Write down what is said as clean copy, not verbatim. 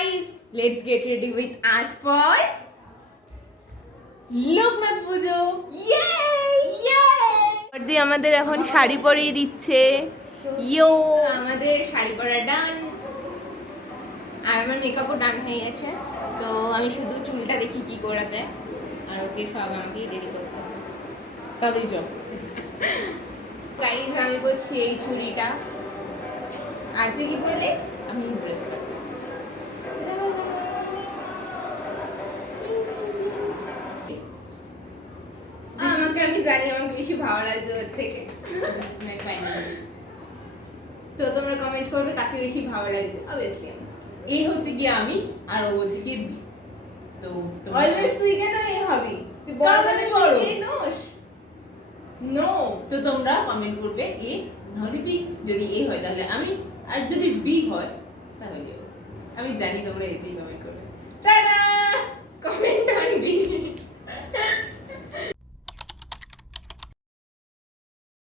guys, let's get ready with us for Loknath পুজো। বর্দি আমাদের এখন শাড়ি পরিয়ে দিচ্ছে। ইয়ো, আমাদের শাড়ি পরা ডান, আর আমার মেকআপও ডান হয়ে গেছে। তো আমি শুধু চুলটা দেখি কি করা যায়, আর ওকে সব আমাকেই রেডি করতে হবে। তাদের জব গাইজ, আমি বলছি এই ছুরিটা, আর তুই কি বললে? আমি ব্রেসলেট। আমাকে, আমি জানি আমাকে বেশি ভালো লাগছে ওর থেকে। তো তোমরা কমেন্ট করবে কাকে বেশি ভালো লাগছে। অবভিয়াসলি আমি। এই হচ্ছে কি আমি, আর ও হচ্ছে কি বি। তো অলওয়েজ তুই কেন এ হবি? তুই বড় মানে বড় নোস। নো, তো তোমরা কমেন্ট করবে এ নাহলে বি। যদি এ হয় তাহলে আমি, আর যদি বি হয় তাহলে ও। আমি জানি তোমরা এতেই হবে।